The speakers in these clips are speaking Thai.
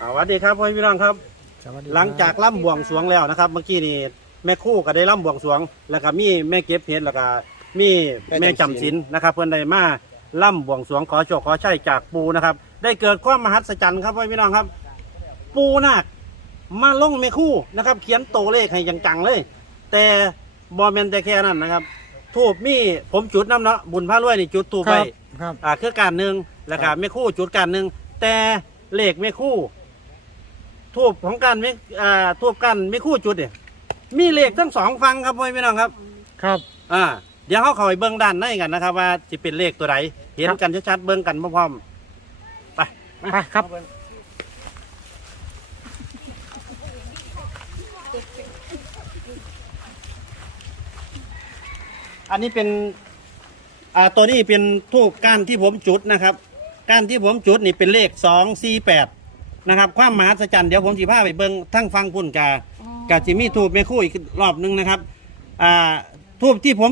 อ่าสวัสดีครับพ่อพี่น้องครับ สวัสดีหลังจากล่ำบวงสรวงแล้วนะครับ เมื่อกี้นี่แม่ครู่ก็ได้ล่ำบวงสรวง แล้วก็มีแม่เก็บเห็ดแล้วก็มีแม่จำศีลนะครับ เพื่อนได้มาล่ำบวงสรวงขอโชคขอชัยจากปูนะครับ ได้เกิดความมหัศจรรย์ครับพ่อพี่น้องครับ ปูนาคมาลงแม่ครู่นะครับ เขียนโตวเลขให้จังๆเลย แต่บอมเมนแต่แค่นั้นนะครับทูบมีผมจุดน้ำเนาะบุญพระรวยนี่จุดทูบคไป รับครับ อ่าคือการหนึ่งแล้วก็ครับแม่คู่จุดการหนึ่งแต่เลขแม่คู่ ทูบของการไม่อ่าทูบกันไม่คู่จุดเนี่ยมีเลขทั้งสองฟังครับพ่อพี่น้องครับ ครับ อ่า เดี๋ยวเขาเข้าไปเบิ้งด้านในกันนะครับ ว่าจะเป็นเลขตัวไหนเห็นครับกันชัดๆเบิ้งกันพร้อมๆไปไปครับ อันนี้เป็นอ่าตัวนี้เป็นทูบก้านที่ผมจุดนะครับ ก้านที่ผมจุดนี่เป็นเลขสองสี่แปด นะครับ ความมหัศจรรย์เดี๋ยวผมสิพาไปเบิ้งทั้งฟังพุ่นกากาจิมีทูบแม่คู่อีกรอบหนึงนะครับอ่าทูบที่ผม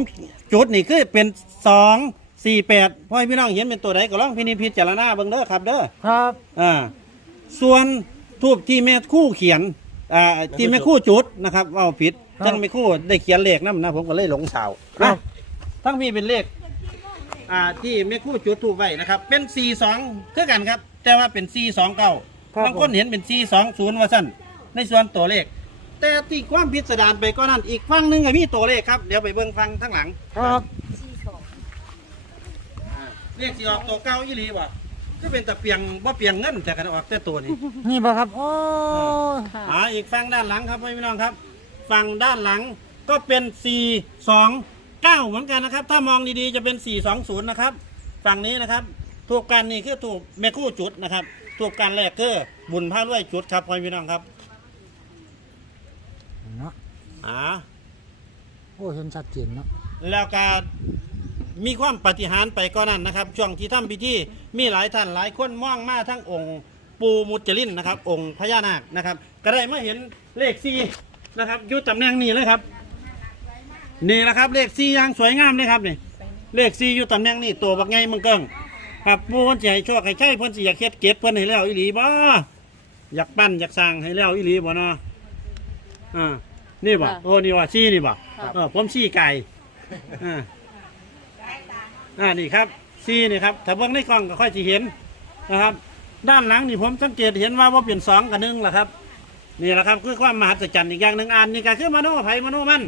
จุดนี่คือเป็นสองสี่แปดพ่อให้พี่น้องเห็นเป็นตัวใดก็ลองพินิจพิจารณาเบิ่งเด้อครับเด้อ ครับ อ่าส่วนทูบที่แม่คู่เขียนอ่าที่แม่คู่จุดนะครับว่าผิดจังแม่คู่ได้เขียนเลขนํนะผมก็เลยหลงสาวครับ นะทั้งมีเป็นเลขอ่าที่แม่คู่จุดทูบไว้นะครับ เป็นสี่สองคือกันครับ แต่ว่าเป็นสี่สองเก้า ครับบางคนเห็นเป็นสี่สองศูนย์ว่าสั้นในส่วนตัวเลข แต่ที่ความพิสดารไปก็นั่นอีกฝั่งหนึงก็มีตัวเลขครับ เดี๋ยวไปเบิ่งฟังทั้งหลังครับอ่าเลขสีออกตัวเก้าอีหลีบ่ก็เป็นตะเปียงว่าเปียงเงินแต่กันออกแต่ตัวนี้ นี่บ่ครับโอ้อ่าอีกฝั่งด้านหลังครับพี่น้องครับฝั่งด้านหลังก็เป็นสี่สองเก้าเหมือนกันนะครับ ถ้ามองดีๆจะเป็นสี่สองศูนย์นะครับ ฝั่งนี้นะครับ ถูกกันนี่คือถูกแม่คู่จุดนะครับ ถูกกันแรกคือบุญพระรวยจุดครับพี่น้องครับเนาะอ่าโอ้เห็นชัดเจนเนาะแล้วก็มีความปฏิหารย์ไปก็นั่นนะครับ ช่วงที่ทำพิธีมีหลายท่านหลายคนมองมาทั้งองค์ปูมุจลินนะครับ องค์พญานาคนะครับ ก็ได้มาเห็นเลขซีนะครับอยู่ตำแหน่งนี้เลยครับนี่นะครับเลขซีอย่างสวยงามเลยครับนี่เลขซีอยู่ตำแหน่งนี้ตัวบักไงมังเกิง ครับปูเพิ่นสิให้โชคให้ใช่เพิ่นสิอยากเฮ็ดเก็บเพิ่นให้แล้วอีหลีบ่อยากปั้นอยากสร้างให้แล้วอีหลีบ่เนาะอ่านี่บ่ค่ะโอ้นี่ว่าซีนี่บ่ครับ เออผมซีไก่อ่าอ่านี่ครับซีนี่ครับถ้าเบิ่งในกล้องก็ค่อยจะเห็นนะครับ ด้านหลังนี่ผมสังเกตเห็นว่าว่าเปลี่ยนสองกับหนึ่งแหละครับ นี่แหละครับคือความมหัศจรรย์อีกอย่างหนึ่งอันนี่ก็คือมโนไผมโนมัน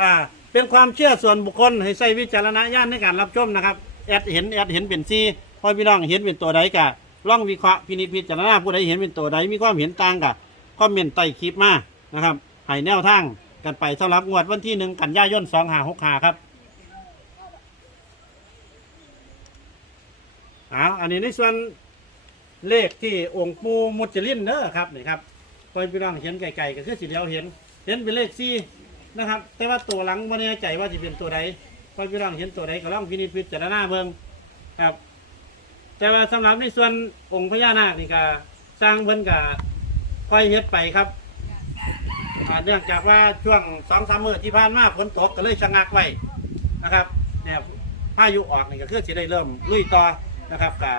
อ่า เป็นความเชื่อส่วนบุคคลให้ใช้วิจารณญาณในการรับชมนะครับ แอดเห็นแอดเห็นเป็นซี่พอพี่น้องเห็นเป็นตัวใดกะลองวิเคราะห์พินิจพิจารณาผู้ใดเห็นเป็นตัวใดมีความเห็นต่างกะคอมเมนต์ใต้คลิปมานะครับให้แนวทางกันไปสำหรับงวดวันที่หนึ่งกันยายนสองหาหกหาครับเอาอันนี้ในส่วนเลขที่องค์ปูมุจลินเด้อครับนี่ครับพอพี่น้องเห็นไกลๆก็คือสีเดียวเห็น เห็นเป็นเลขสี่นะครับ แต่ว่าตัวหลังไม่แน่ใจว่าจะเป็นตัวใด พอพี่น้องเห็นตัวใดก็ลองพินิจพิจารณาเบิ่งครับ แต่ว่าสำหรับในส่วนองค์พญานาคนี่ก็สร้างเพิ่นก็ค่อยเฮ็ดไปครับอ่าเนื่องจากว่าช่วงสองสามมื้อที่ผ่านมาฝนตกก็เลยชะงักไว้นะครับเนี่ยพายุออกนี่ก็คือสิได้เริ่มลุยต่อนะครับก็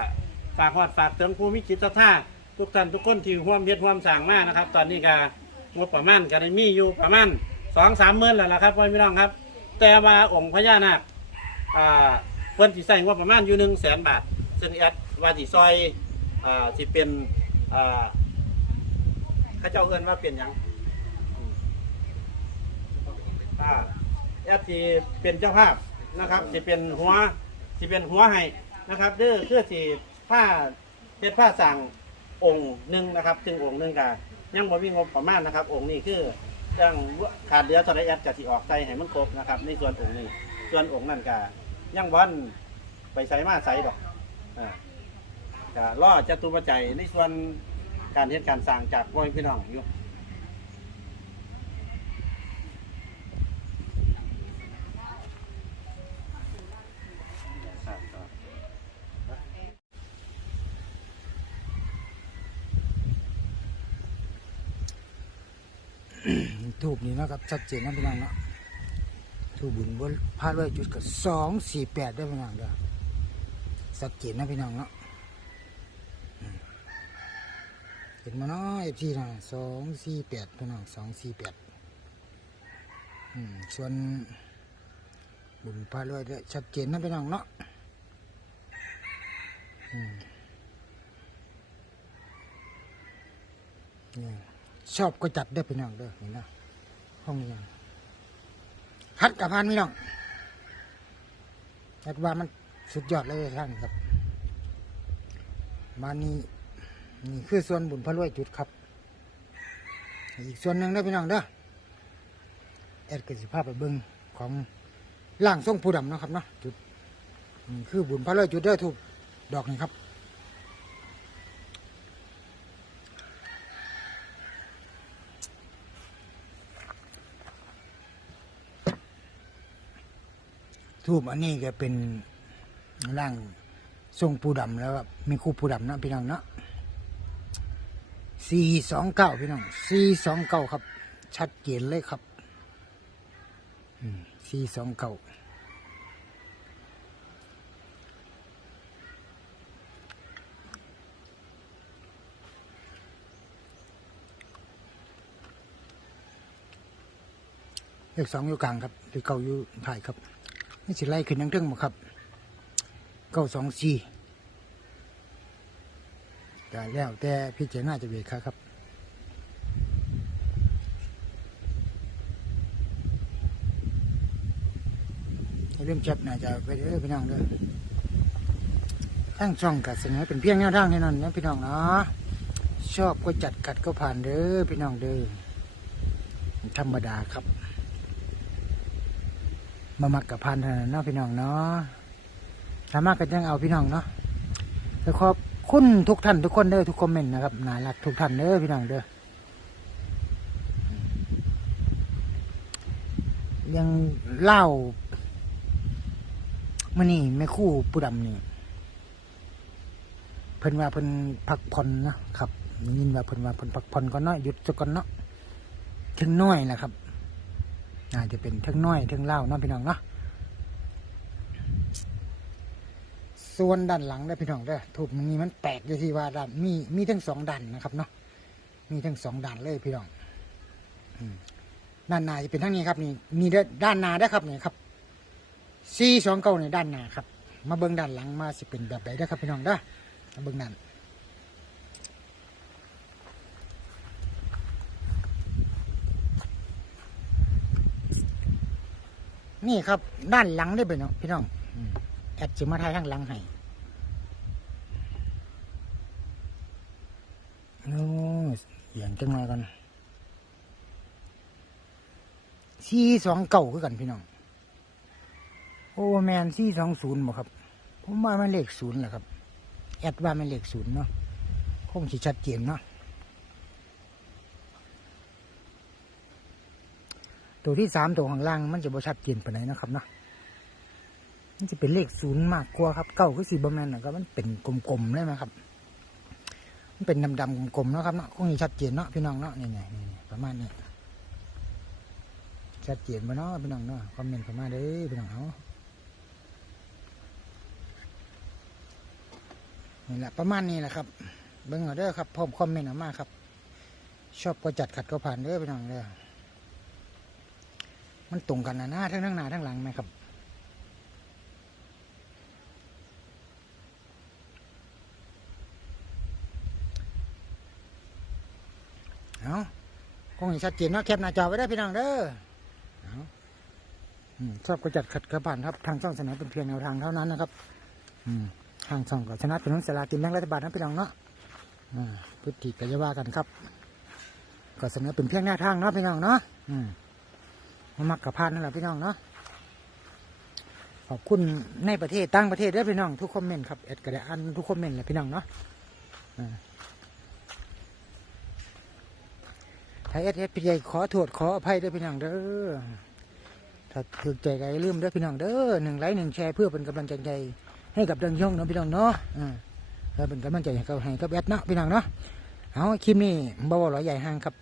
ฝากฮอดฝากเติมผู้มีจิตศรัทธาทุกท่านทุกคนที่ร่วมเฮ็ดร่วมสร้างมานะครับ ตอนนี้ก็งบประมาณก็ได้มีอยู่ประมาณสองสามหมื่นแล้วล่ะครับพ่อพี่น้องครับ แต่ว่าองค์พญานาคอ่าเพิ่นสิใส่งบประมาณอยู่หนึ่งแสนบาท ซึ่งแอดว่าสิซอยอ่าสิเป็นอ่าเข้าเจ้าเอิ้นว่าเป็นหยังอืมอ่าแอดสิเป็นเจ้าภาพนะครับสิเป็นหัวสิเป็นหัวให้นะครับเด้อเพื่อสิผ้าเฮ็ดผ้าสั่งองค์หนึ่งนะครับซึ่งองค์หนึ่งก็ยังบ่มีงบประมาณนะครับ องค์นี้คือ ยังขาดเหลือเท่าไรแอดจะสิออกใจให้มันครบนะครับ ในส่วนองค์นี้ ส่วนองค์นั้นก็ยังบ่ทันไปใส่มาใส่ดอกอ่าก็ล่อจตุปัจจัยในส่วนการเฮ็ดการสร้างจากพ่อพี่น้องอยู่ค รับครับถูกนี่นะครับชัดเจนนะพี่น้องเนาะถูกบุญบนพาดไว้จุดกับสองสี่แปดได้พี่น้องเด้อชัดเจนนะพี่น้องเนาะอืมขึ้นมาเนาะเอฟซีนะสองสี่แปดพี่น้องสองสี่แปดส่วนบุญพารวยก็ชัดเจนนะพี่น้องเนาะชอบก็จัดได้พี่น้องเด้อเห็นนะ ห้องยังฮัดกับพานพี่น้องฮัดว่ามันสุดยอดเลยท่านครับ มานี่นี่คือส่วนบุญพระรวยจุดครับ อีกส่วนหนึ่งเด้อพี่น้องเด้อแอดกสิภาพไปเบิ้งของล่างทรงผู้ดำนะครับเนาะจุดนี่คือบุญพระรวยจุดเด้อถูกดอกนี่ครับ ทูบอันนี้ก็เป็นร่างทรงปูดำแล้วครับมีคู่ปูดำเนาะพี่น้องเนาะสี่สองเก้าพี่น้องสี่สองเก้าครับ ชัดเจนเลยครับสี่สองเก้าเลขสองอยู่กลางครับเลขเก้าอยู่ท้ายครับ นี่สิไล่ขึ้นทั้งเทิงมาครับเก้าสองสี่แต่แล้วแต่พี่เจารณาจะเวกครับเรื่องจับน่าจะไปเด้อพี่น้องเด้อทั้งช่องกัดเสนอเป็นเพียงแนวทางแน่นอนนะพี่น้องเนาะชอบก็จัดกัดก็ผ่านเด้อพี่น้องเด้อธรรมดาครับ มามักกับพันเท่านั้นเนาะพี่น้องเนาะสามารถกันยังเอาพี่น้องเนาะแล้วขอบคุณทุกท่านทุกคนเด้อทุกคอมเมนต์นะครับน่ารักทุกท่านเด้อพี่น้องเด้อยังเล่ามื่อนี่แม่คู่ปูดำนี่เพิ่นว่าเพิ่นพักผ่อนนะครับยินว่าเพิ่นว่าเพิ่นพักผ่อนก่อนเนาะหยุดซะก่อนเนาะถึงน้อยนะครับ อาจจะเป็นเทิงน้อยเทิงเล่าเนาะพี่น้องเนาะส่วนด้านหลังได้พี่น้องเด้ถูกมันมีมันแปลกอยู่ที่ว่าด้านมีมีทั้งสองด้านนะครับเนาะมีทั้งสองด้านเลยพี่น้องด้านหน้าจะเป็นทั้งนี้ครับนี่มีด้านด้านหน้าได้ครับนี่ครับซีสองเก้าในด้านหน้าครับ มาเบิ้งด้านหลังมาสิเป็นแบบไหนได้ครับพี่น้องเด้มาเบิ้งนั่น นี่ครับ ด้านหลังได้ไปเนาะพี่น้องอืมแอดจิมาทายข้างหลังให้โอ้เหียงจังเลยกันสี่สองเก่าคือกันพี่น้อง โอ้แมนสี่สองศูนย์บ่ครับ ผมว่ามันเลขศูนย์แหละครับ แอดว่ามันเลขศูนย์เนาะคงสิชัดเจนเนาะ ตัวที่สามตัวข้างล่างมันจะบ่ชัดเจนปไหนนะครับเนาะมันจะเป็นเลขศูนย์มากกว่าครับเก้าคือสี่บแมนนะครับมันเป็นกลมๆเลยไหมครับมันเป็นดำๆกลมๆนะครับเนาะคงจะชัดเจนเนาะพี่น้องเนาะนี่ไงประมาณนี้ชัดเจนบ่เนาะพี่น้องเนาะคอมเมนต์เข้ามาเด้อพี่น้องเอานี่แหละประมาณนี้แหละครับเบิ่งเอาเด้อครับพร้อมคอมเมนต์ออกมาครับ ชอบก็จัดขัดก็ผ่านเด้อพี่น้องเด้อ มันตรงกันนะหน้าทั้งทั้งหน้าทั้งหลังไหมครับ เอาคงเห็นชัดเจนเนาะแคปหน้าจอไว้ได้พี่น้องเด้อเอาอืมชอบก็จัดขัดกระผ่านครับ ทางช่องเสนอเป็นเพียงแนวทางเท่านั้นนะครับ อืมทางช่องก็ชนะเป็นน้องสลากินแบ่งรัฐบาลนะพี่น้องเนาะอ่าพุทธิกจะว่ากันครับ ก็เสนอเป็นเพียงแนวทางเนาะพี่น้องเนาะอืม มามักกับพันนั่นแหละพี่น้องเนาะขอบคุณในประเทศต่างประเทศด้วยพี่น้องทุกคอมเมนต์ครับเอ็ดกระไดอันทุกคอมเมนต์เลยพี่น้องเนาะถ้าเอ็ดเอ็ดพี่ใหญ่ขอโทษขออภัยด้วยพี่น้องเด้อถ้าถึกใจก็อย่าลืมด้อพี่น้องเด้อหนึ่งไลค์หนึ่งแชร์เพื่อเป็นกำลังใจให้กับดังย่องเนาะพี่น้องเนาะอ่าเพื่อเป็นกำลังใจให้กับให้กับแอดเนาะพี่น้องเนาะเอาคลิปนี้บ่าวหลอยใหญ่ห้างครับ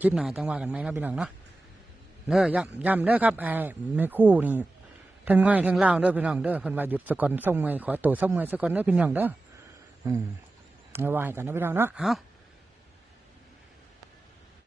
คลิปหน้าจังว่ากันไหมนะพี่น้องเนาะ เด้อย่ำย่ำเด้อครับไอ้ในคู่นี่ทั้งง่อยทั้งเล่าเด้อพี่น้องเด้อเพิ่นว่าหยุดสะกอนส่งเงยขอตัวส่งเงยสะกอนเด้อพี่น้องเด้ออืมไว้กันนะพี่น้องเนาะเอา